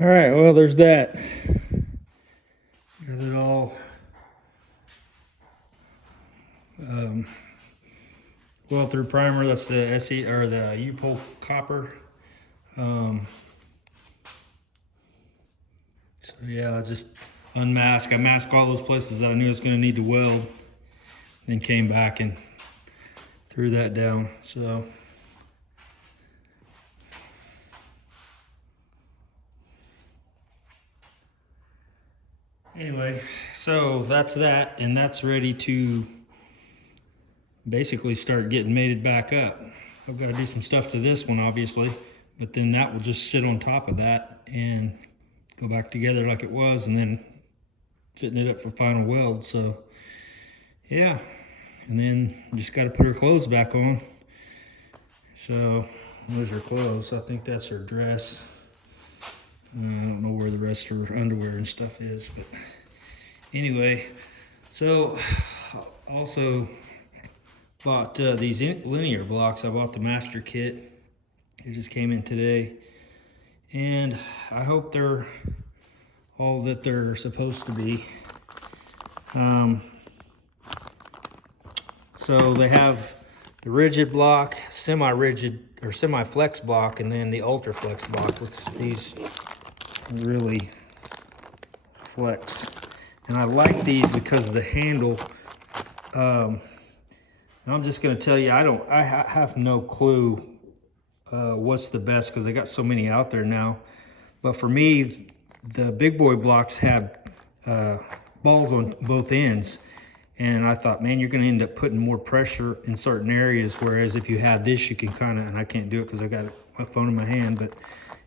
All right, well, there's that. Got it all well through primer. That's the SE or the U-pole copper. So yeah, I just unmask. I masked all those places that I knew I was going to need to weld, then came back and threw that down. So anyway, so that's that, and that's ready to basically start getting mated back up. I've got to do some stuff to this one, obviously, but then that will just sit on top of that and go back together like it was, and then fitting it up for final weld. So yeah, and then just got to put her clothes back on. So there's her clothes. I think that's her dress. I don't know where the rest of her underwear and stuff is, but anyway, so also bought these linear blocks. I bought the master kit. It just came in today, and I hope they're all that they're supposed to be. So they have the rigid block, semi-rigid or semi-flex block, and then the ultra flex block, with these really flex. And I like these because of the handle. And I'm just going to tell you, I have no clue what's the best, because they got so many out there now. But for me, the big boy blocks have balls on both ends. And I thought, man, you're going to end up putting more pressure in certain areas. Whereas if you have this, you can kind of, and I can't do it because I got my phone in my hand, but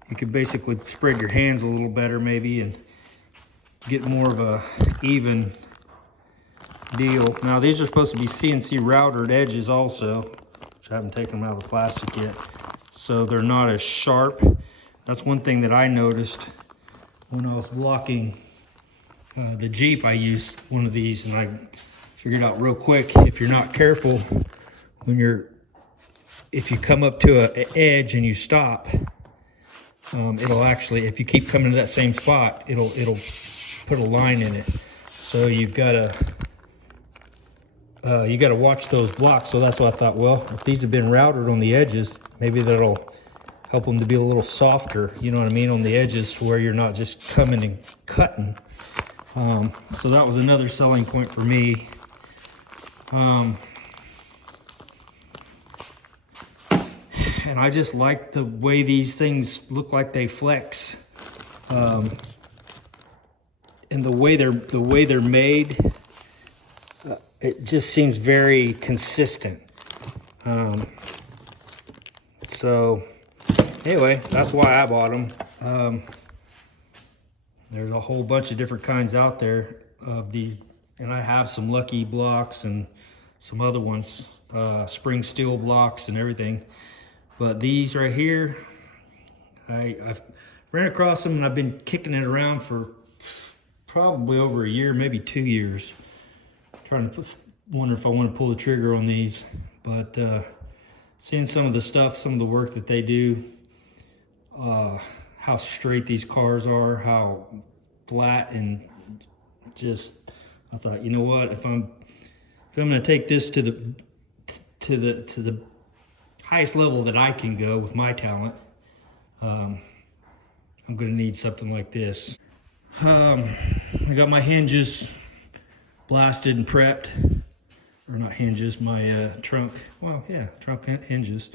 you could basically spread your hands a little better maybe and get more of a even deal. Now these are supposed to be CNC routered edges also, which I haven't taken them out of the plastic yet. So they're not as sharp. That's one thing that I noticed when I was blocking the Jeep. I used one of these, and I figured out real quick, if you're not careful, if you come up to an edge and you stop, it'll actually, if you keep coming to that same spot, it'll put a line in it. So you gotta watch those blocks. So that's what I thought, well, if these have been routed on the edges, maybe that'll help them to be a little softer, you know what I mean, on the edges, to where you're not just coming and cutting. So that was another selling point for me. And I just like the way these things look like they flex, and the way they're made. It just seems very consistent. So anyway, that's why I bought them. There's a whole bunch of different kinds out there of these, and I have some Lucky blocks and some other ones, spring steel blocks and everything. But these right here, I've ran across them, and I've been kicking it around for probably over a year, maybe 2 years. Trying to wonder if I want to pull the trigger on these. But seeing some of the stuff, some of the work that they do, how straight these cars are, how flat, and just, I thought, you know what, if I'm going to take this to the highest level that I can go with my talent, I'm going to need something like this. I got my hinges blasted and prepped, or not hinges, my trunk, well, yeah, trunk hinges.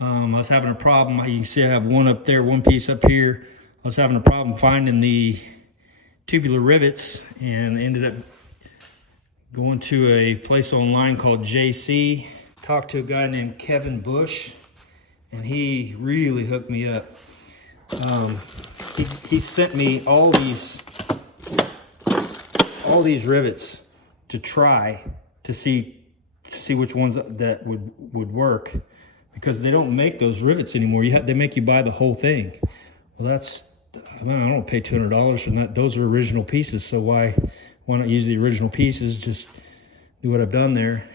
I was having a problem. You can see I have one up there, one piece up here. I was having a problem finding the tubular rivets, and ended up going to a place online called JC. Talked to a guy named Kevin Bush, and he really hooked me up. He sent me all these rivets to try to see which ones that would work, because they don't make those rivets anymore. They make you buy the whole thing. Well, I don't pay $200 for that. Those are original pieces, so why not use the original pieces? Just do what I've done there.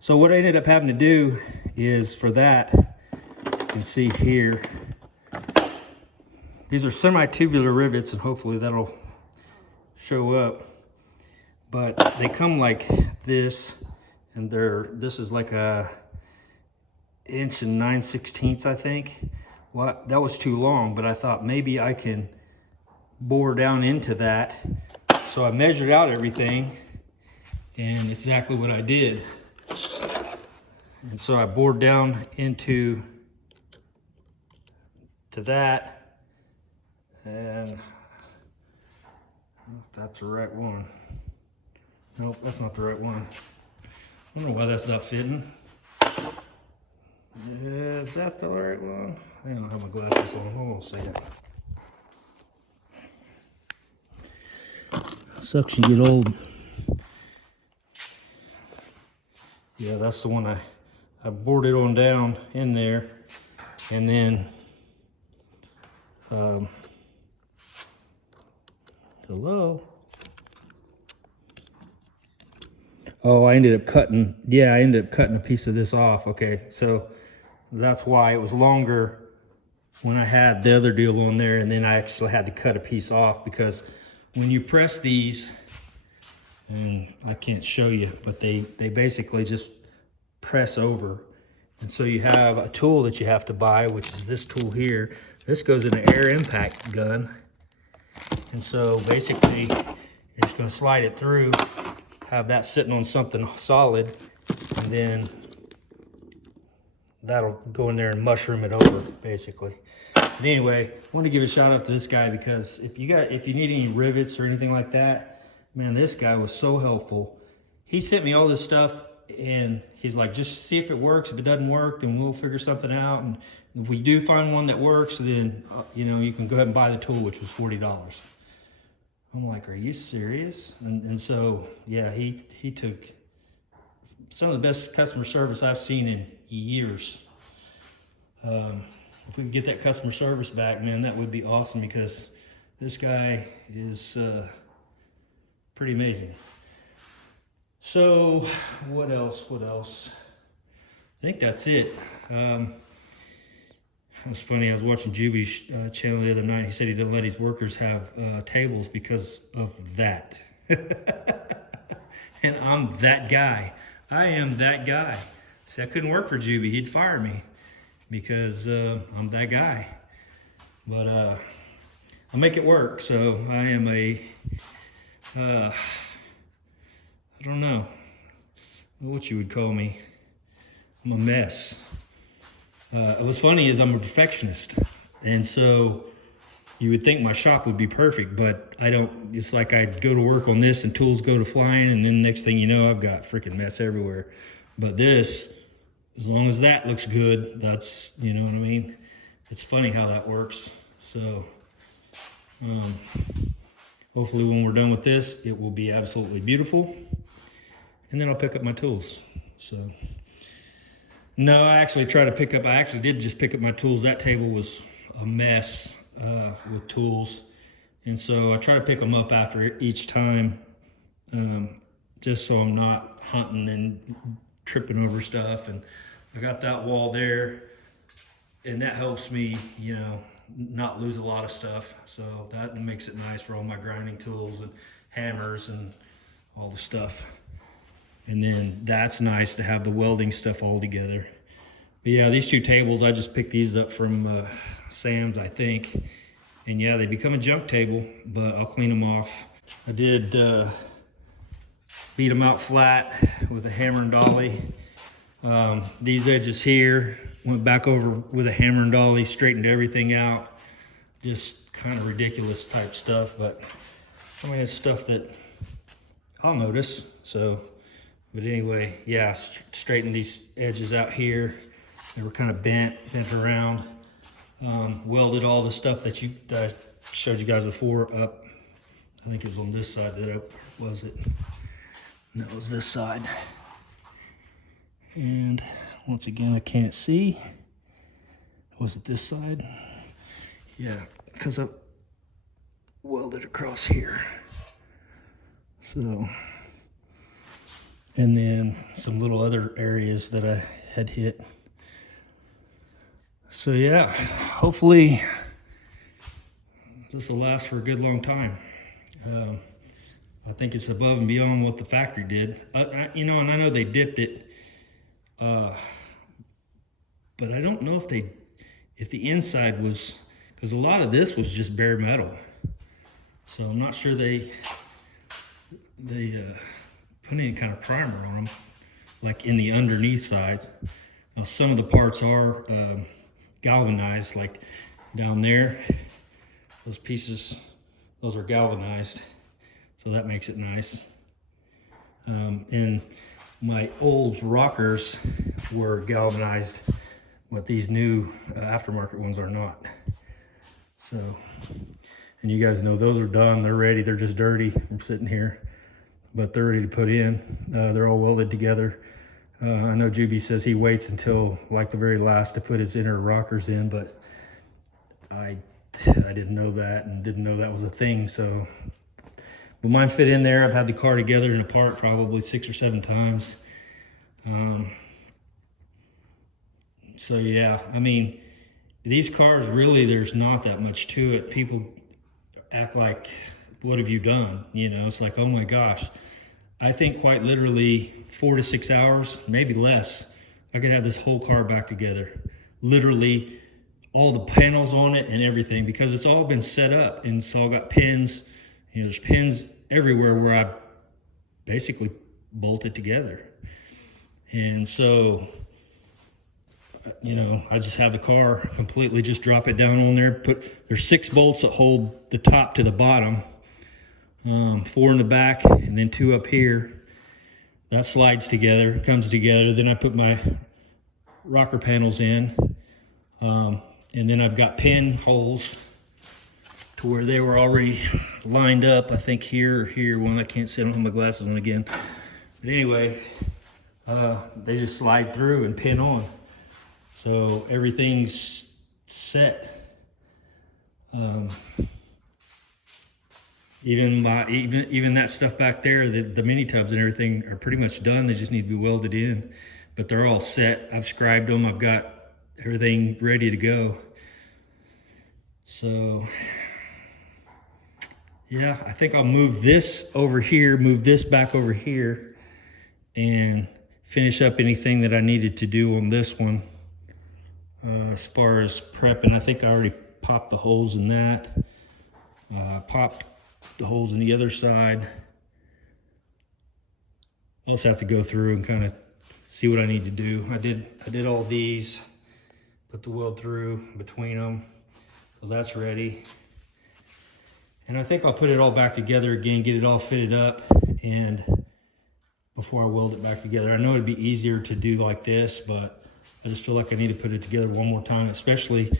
So what I ended up having to do is, for that, you can see here, These are semi-tubular rivets, and hopefully that'll show up. But they come like this, and this is like a 1 9/16 I think. Well, that was too long, but I thought maybe I can bore down into that. So I measured out everything, and exactly what I did. And so I bored down into that, and that's the right one. Nope, that's not the right one. I don't know why that's not fitting. Yeah, is that the right one? I don't have my glasses on. Hold on a second. Sucks you get old. Yeah, that's the one I bored it on down in there, and then hello. Oh, I ended up cutting. Yeah, I ended up cutting a piece of this off. Okay, so that's why it was longer when I had the other deal on there, and then I actually had to cut a piece off, because when you press these, and I can't show you, but they basically just press over. And so you have a tool that you have to buy, which is this tool here. This goes in an air impact gun. And so basically, you're just gonna slide it through, have that sitting on something solid, and then that'll go in there and mushroom it over, basically. But anyway, I want to give a shout out to this guy, because if you need any rivets or anything like that, man, this guy was so helpful. He sent me all this stuff, and he's like, just see if it works. If it doesn't work, then we'll figure something out. And if we do find one that works, then you know, you can go ahead and buy the tool, which was $40. I'm like, are you serious? And so yeah, he took some of the best customer service I've seen in years. If we could get that customer service back, man, that would be awesome, because this guy is pretty amazing. So what else? I think that's it. It's funny, I was watching Juby's channel the other night. He said he didn't let his workers have tables because of that. And I'm that guy. I am that guy. See, I couldn't work for Juby. He'd fire me, because I'm that guy. But I'll make it work. So I am I don't know what you would call me. I'm a mess. What's funny is I'm a perfectionist. And so you would think my shop would be perfect, but I don't. It's like I go to work on this and tools go to flying, and then next thing you know, I've got freaking mess everywhere. But this, as long as that looks good, that's, you know what I mean? It's funny how that works. So hopefully when we're done with this, it will be absolutely beautiful. And then I'll pick up my tools. So no, I actually did just pick up my tools. That table was a mess with tools. And so I try to pick them up after each time, just so I'm not hunting and tripping over stuff. And I got that wall there, and that helps me, you know, not lose a lot of stuff. So that makes it nice for all my grinding tools and hammers and all the stuff. And then that's nice to have the welding stuff all together. But yeah, these two tables, I just picked these up from Sam's, I think. And yeah, they become a junk table, but I'll clean them off. I did beat them out flat with a hammer and dolly. These edges here, went back over with a hammer and dolly, straightened everything out. Just kind of ridiculous type stuff, but I mean, it's stuff that I'll notice. So, but anyway, yeah, straightened these edges out here. They were kind of bent around. Welded all the stuff that I showed you guys before up. I think it was on this side was it? No, it was this side. And once again, I can't see. Was it this side? Yeah, because I welded across here. So, and then some little other areas that I had hit. So yeah, hopefully this will last for a good long time. I think it's above and beyond what the factory did. You know, and I know they dipped it, but I don't know if the inside was, because a lot of this was just bare metal. So I'm not sure they put any kind of primer on them, like in the underneath sides. Now some of the parts are galvanized, like down there, those pieces, those are galvanized. So that makes it nice. And my old rockers were galvanized, but these new aftermarket ones are not. So, and you guys know those are done, they're ready, they're just dirty from sitting here, but they're ready to put in. They're all welded together. I know Juby says he waits until like the very last to put his inner rockers in, but I didn't know that and didn't know that was a thing. So, but mine fit in there. I've had the car together and apart probably 6 or 7 times. So yeah, I mean, these cars really, there's not that much to it. People act like, what have you done? You know, it's like, oh my gosh. I think quite literally 4 to 6 hours, maybe less, I could have this whole car back together. Literally all the panels on it and everything, because it's all been set up and it's all got pins. You know, there's pins everywhere where I basically bolted together. And so, you know, I just have the car completely, just drop it down on there. There's 6 bolts that hold the top to the bottom, 4 in the back, and then 2 up here. That slides together, comes together. Then I put my rocker panels in, and then I've got pin holes to where they were already lined up. I think here or here, one I can't see, I don't have my glasses on again. But anyway, they just slide through and pin on. So everything's set. Even that stuff back there, the mini tubs and everything are pretty much done. They just need to be welded in, but they're all set. I've scribed them. I've got everything ready to go. So yeah, I think I'll move this over here, move this back over here, and finish up anything that I needed to do on this one. As far as prepping, I think I already popped the holes in that. Popped the holes in the other side. I'll just have to go through and kind of see what I need to do. I did all these, put the weld through between them, so that's ready. And I think I'll put it all back together again, get it all fitted up, and before I weld it back together. I know it'd be easier to do like this, but I just feel like I need to put it together one more time, especially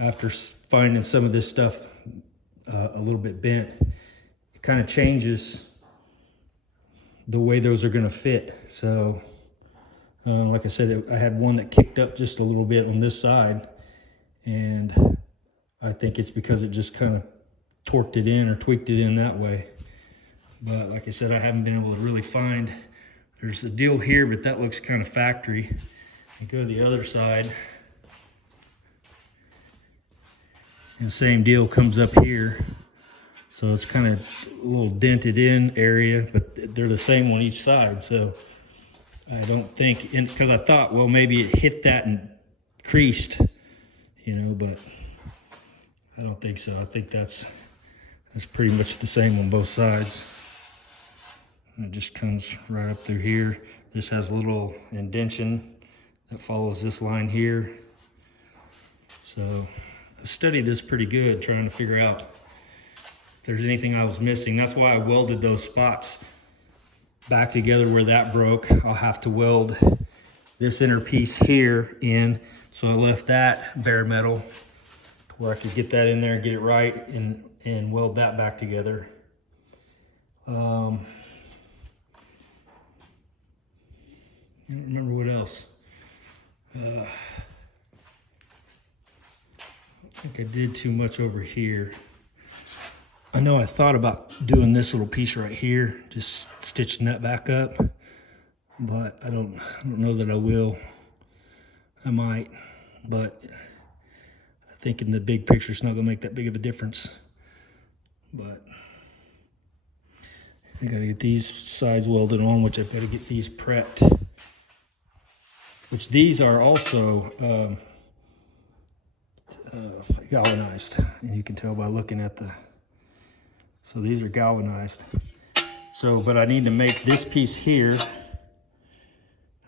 after finding some of this stuff a little bit bent. It kind of changes the way those are going to fit. So like I said, I had one that kicked up just a little bit on this side, and I think it's because it just kind of torqued it in or tweaked it in that way. But like I said, I haven't been able to really find. There's a deal here, but that looks kind of factory. You go to the other side, and the same deal comes up here. So it's kind of a little dented in area, but they're the same on each side. So I don't think, because I thought, well, maybe it hit that and creased, you know, but I don't think so. I think that's pretty much the same on both sides. And it just comes right up through here. This has a little indention that follows this line here. So I studied this pretty good, trying to figure out if there's anything I was missing. That's why I welded those spots back together where that broke. I'll have to weld this inner piece here in. So I left that bare metal to where I could get that in there, get it right, and weld that back together. I don't remember what else. I don't think I did too much over here. I know I thought about doing this little piece right here, just stitching that back up, but I don't know that I will. I might, but I think in the big picture it's not gonna make that big of a difference. But I gotta get these sides welded on, which I've got to get these prepped. Which these are also galvanized, and you can tell by looking at the. So these are galvanized. So, but I need to make this piece here.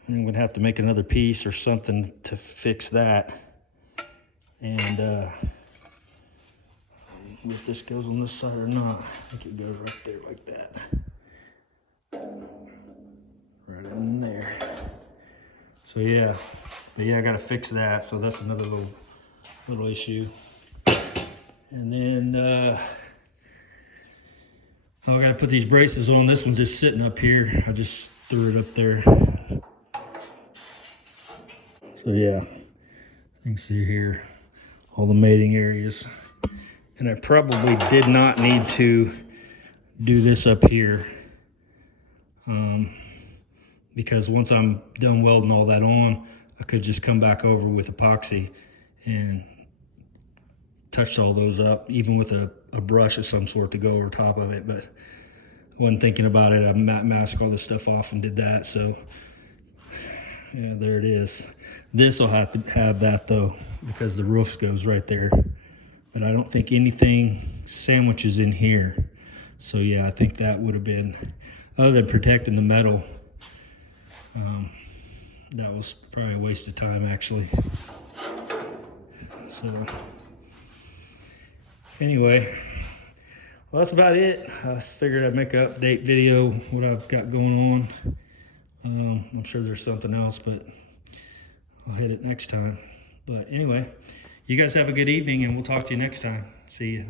I'm gonna have to make another piece or something to fix that. And if this goes on this side or not, I think it goes right there like that. Right in there. So yeah, but yeah, I gotta fix that. So that's another little issue. And then oh, I gotta put these braces on. This one's just sitting up here. I just threw it up there. So yeah, you can see here all the mating areas. And I probably did not need to do this up here, because once I'm done welding all that on, I could just come back over with epoxy and touch all those up, even with a brush of some sort to go over top of it. But I wasn't thinking about it. I masked all this stuff off and did that. So yeah, there it is. This will have to have that though, because the roof goes right there. But I don't think anything sandwiches in here. So yeah, I think that would have been, other than protecting the metal, that was probably a waste of time actually. So anyway, well, that's about it. I figured I'd make an update video, what I've got going on. I'm sure there's something else, but I'll hit it next time. But anyway, you guys have a good evening, and we'll talk to you next time. See you.